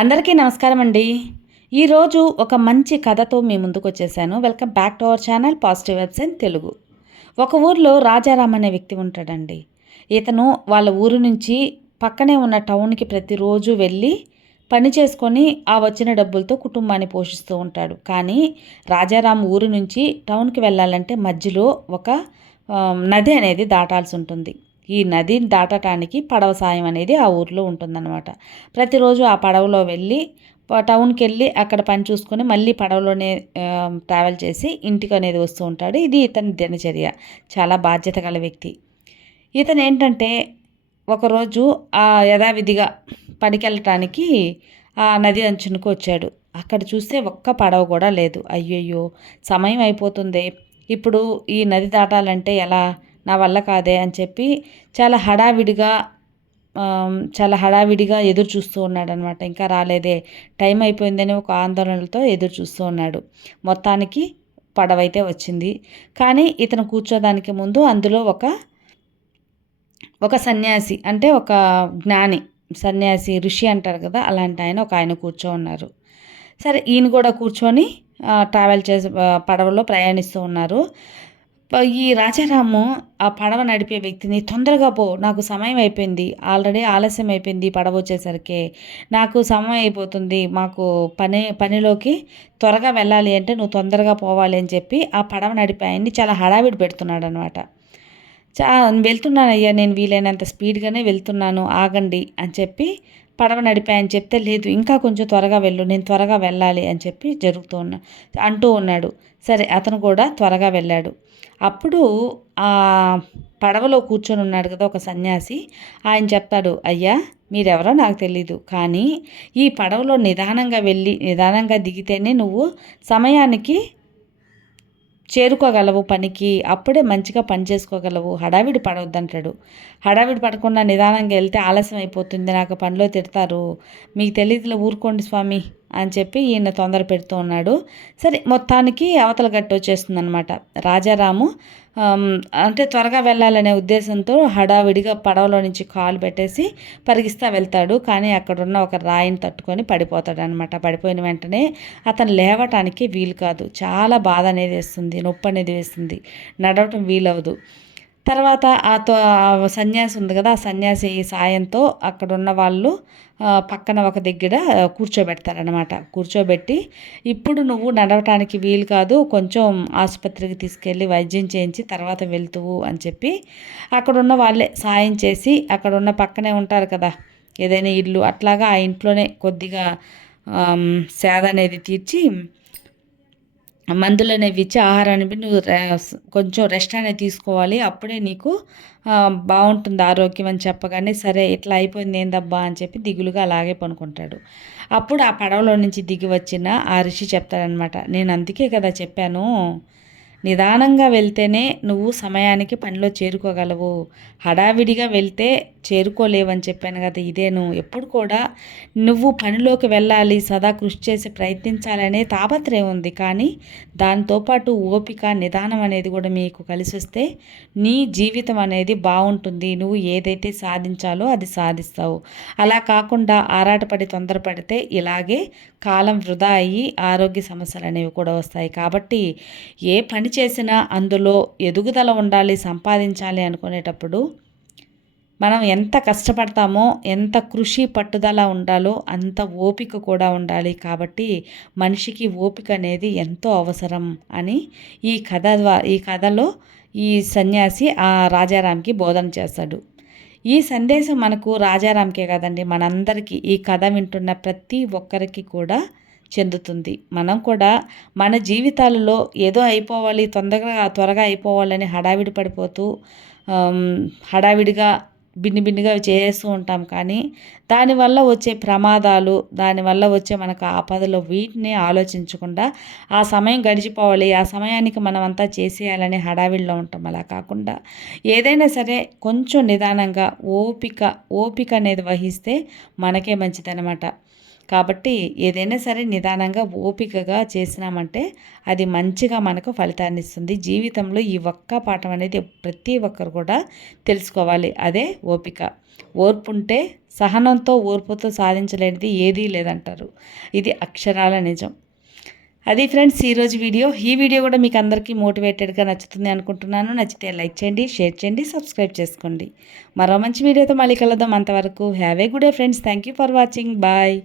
అందరికీ నమస్కారం అండి. ఈరోజు ఒక మంచి కథతో మీ ముందుకు వచ్చేసాను. Welcome back to our channel positive webs in Telugu. ఒక ఊర్లో రాజారాం అనే వ్యక్తి ఉంటాడండి. ఇతను వాళ్ళ ఊరు నుంచి పక్కనే ఉన్న టౌన్కి ప్రతిరోజు వెళ్ళి పని చేసుకొని ఆ వచ్చిన డబ్బులతో కుటుంబాన్ని పోషిస్తూ ఉంటాడు. కానీ రాజారాం ఊరు నుంచి టౌన్కి వెళ్ళాలంటే మధ్యలో ఒక నది అనేది దాటాల్సి ఉంటుంది. ఈ నదిని దాటటానికి పడవ సాయం అనేది ఆ ఊర్లో ఉంటుందన్నమాట. ప్రతిరోజు ఆ పడవలో వెళ్ళి టౌన్కి వెళ్ళి అక్కడ పని చూసుకొని మళ్ళీ పడవలోనే ట్రావెల్ చేసి ఇంటికి అనేది వస్తూ ఉంటాడు. ఇది ఇతని దినచర్య. చాలా బాధ్యత గల వ్యక్తి. ఇతను ఏంటంటే ఒకరోజు యథావిధిగా పనికెళ్ళటానికి ఆ నది అంచునకు వచ్చాడు. అక్కడ చూస్తే ఒక్క పడవ కూడా లేదు. అయ్యయ్యో, సమయం అయిపోతుంది, ఇప్పుడు ఈ నది దాటాలంటే ఎలా, నా వల్ల కాదే అని చెప్పి చాలా హడావిడిగా ఎదురు చూస్తూ ఉన్నాడనమాట. ఇంకా రాలేదే, టైం అయిపోయిందని ఒక ఆందోళనలతో ఎదురు చూస్తూ ఉన్నాడు. మొత్తానికి పడవైతే వచ్చింది. కానీ ఇతను కూర్చోడానికి ముందు అందులో ఒక సన్యాసి, అంటే ఒక జ్ఞాని, సన్యాసి ఋషి అంటారు కదా, అలాంటి ఆయన కూర్చో ఉన్నారు. సరే, ఈయన కూడా కూర్చొని ట్రావెల్ చేసి పడవలో ప్రయాణిస్తూ ఉన్నారు. ఈ రాజారాము ఆ పడవ నడిపే వ్యక్తిని, తొందరగా పో, నాకు సమయం అయిపోయింది, ఆల్రెడీ ఆలస్యం అయిపోయింది, పడవ వచ్చేసరికి నాకు సమయం అయిపోతుంది, మాకు పనిలోకి త్వరగా వెళ్ళాలి అంటే నువ్వు తొందరగా పోవాలి అని చెప్పి ఆ పడవ నడిపే ఆయన్ని చాలా హడావిడి పెడుతున్నాడు అనమాట. వెళ్తున్నానయ్యా, నేను వీలైనంత స్పీడ్గానే వెళ్తున్నాను, ఆగండి అని చెప్పి పడవ నడిపాయని చెప్తే, లేదు ఇంకా కొంచెం త్వరగా వెళ్ళు, నేను త్వరగా వెళ్ళాలి అని చెప్పి అంటూ ఉన్నాడు. సరే, అతను కూడా త్వరగా వెళ్ళాడు. అప్పుడు ఆ పడవలో కూర్చొని ఉన్నాడు కదా ఒక సన్యాసి, ఆయన చెప్తాడు, అయ్యా మీరెవరో నాకు తెలీదు, కానీ ఈ పడవలో నిదానంగా వెళ్ళి నిదానంగా దిగితేనే నువ్వు సమయానికి చేరుకోగలవు పనికి, అప్పుడే మంచిగా పని చేసుకోగలవు, హడావిడి పడవద్దంటాడు. హడావిడి పడకుండా నిదానంగా వెళ్తే ఆలస్యం అయిపోతుంది, నాకు పనిలో తిడతారు, మీకు తెలియదులే, ఊరుకోండి స్వామి అని చెప్పి ఈయన తొందర పెడుతూ ఉన్నాడు. సరే, మొత్తానికి అవతల గట్టు వచ్చేస్తుందనమాట. రాజారాము అంటే త్వరగా వెళ్ళాలనే ఉద్దేశంతో హడావిడిగా పడవలో నుంచి కాలు పెట్టేసి పరిగిస్తా వెళ్తాడు. కానీ అక్కడున్న ఒక రాయిని తట్టుకొని పడిపోతాడనమాట. పడిపోయిన వెంటనే అతను లేవటానికి వీలు కాదు. చాలా బాధ అనేది వేస్తుంది, నొప్పి అనేది వేస్తుంది, నడవటం వీలవదు. తర్వాత ఆ సన్యాసి ఉంది కదా, ఆ సన్యాసి సాయంతో అక్కడున్న వాళ్ళు పక్కన ఒక దగ్గర కూర్చోబెడతారనమాట. కూర్చోబెట్టి, ఇప్పుడు నువ్వు నడవటానికి వీలు కాదు, కొంచెం ఆసుపత్రికి తీసుకెళ్ళి వైద్యం చేయించి తర్వాత వెళ్తువు అని చెప్పి అక్కడున్న వాళ్ళే సాయం చేసి, అక్కడున్న పక్కనే ఉంటారు కదా ఏదైనా ఇల్లు, అట్లాగా ఆ ఇంట్లోనే కొద్దిగా సేద అనేది తీర్చి మందులు అనేవి ఇచ్చి ఆహారాన్ని నువ్వు కొంచెం రెస్ట్ అనేది తీసుకోవాలి, అప్పుడే నీకు బాగుంటుంది ఆరోగ్యం అని చెప్పగానే, సరే ఇట్లా అయిపోయింది ఏందబ్బా అని చెప్పి దిగులుగా అలాగే పనుకుంటాడు. అప్పుడు ఆ పడవలో నుంచి దిగి వచ్చిన ఆ ఋషి చెప్తాడనమాట, నేను అందుకే కదా చెప్పాను, నిదానంగా వెళ్తేనే నువ్వు సమయానికి పనిలో చేరుకోగలవు, హడావిడిగా వెళ్తే చేరుకోలేవని చెప్పాను కదా, ఇదేను ఎప్పుడు కూడా నువ్వు పనిలోకి వెళ్ళాలి, సదా కృషి చేసి ప్రయత్నించాలనే తాపత్రయం ఉంది, కానీ దాంతోపాటు ఓపిక, నిదానం అనేది కూడా మీకు కలిసి వస్తే నీ జీవితం అనేది బాగుంటుంది, నువ్వు ఏదైతే సాధించాలో అది సాధిస్తావు. అలా కాకుండా ఆరాటపడి తొందరపడితే ఇలాగే కాలం వృధా అయ్యి ఆరోగ్య సమస్యలు అనేవి కూడా వస్తాయి. కాబట్టి ఏ పని చేసినా అందులో ఎదుగుదల ఉండాలి, సంపాదించాలి అనుకునేటప్పుడు మనం ఎంత కష్టపడతామో, ఎంత కృషి పట్టుదల ఉండాలో అంత ఓపిక కూడా ఉండాలి. కాబట్టి మనిషికి ఓపిక అనేది ఎంతో అవసరం అని ఈ కథలో ఈ సన్యాసి ఆ రాజారాంకి బోధన చేస్తాడు. ఈ సందేశం మనకు రాజారాంకే కాదండి, మనందరికీ, ఈ కథ వింటున్న ప్రతి ఒక్కరికి కూడా చెందుతుంది. మనం కూడా మన జీవితాలలో ఏదో అయిపోవాలి, త్వరగా అయిపోవాలని హడావిడి పడిపోతూ హడావిడిగా బిన్నిగా చేస్తూ ఉంటాం. కానీ దానివల్ల వచ్చే ప్రమాదాలు, దానివల్ల వచ్చే మనకు ఆపదలు, వీటిని ఆలోచించకుండా ఆ సమయం గడిచిపోవాలి, ఆ సమయానికి మనం అంతా చేసేయాలని హడావిడిలో ఉంటాం. అలా కాకుండా ఏదైనా సరే కొంచెం నిదానంగా ఓపిక అనేది వహిస్తే మనకే మంచిదనమాట. కాబట్టి ఏదైనా సరే నిదానంగా ఓపికగా చేసినామంటే అది మంచిగా మనకు ఫలితాన్ని ఇస్తుంది. జీవితంలో ఈ ఒక్క పాఠం అనేది ప్రతి ఒక్కరు కూడా తెలుసుకోవాలి. అదే ఓపిక. ఓర్పుంటే సహనంతో ఓర్పుతో సాధించలేనిది ఏదీ లేదంటారు. ఇది అక్షరాల నిజం. అది ఫ్రెండ్స్ ఈరోజు వీడియో. ఈ వీడియో కూడా మీకు అందరికీ మోటివేటెడ్గా నచ్చుతుంది అనుకుంటున్నాను. నచ్చితే లైక్ చేయండి, షేర్ చేయండి, సబ్స్క్రైబ్ చేసుకోండి. మరో మంచి వీడియోతో మళ్ళీ కలుద్దాం. అంతవరకు have a good day friends. Thank you for watching. Bye.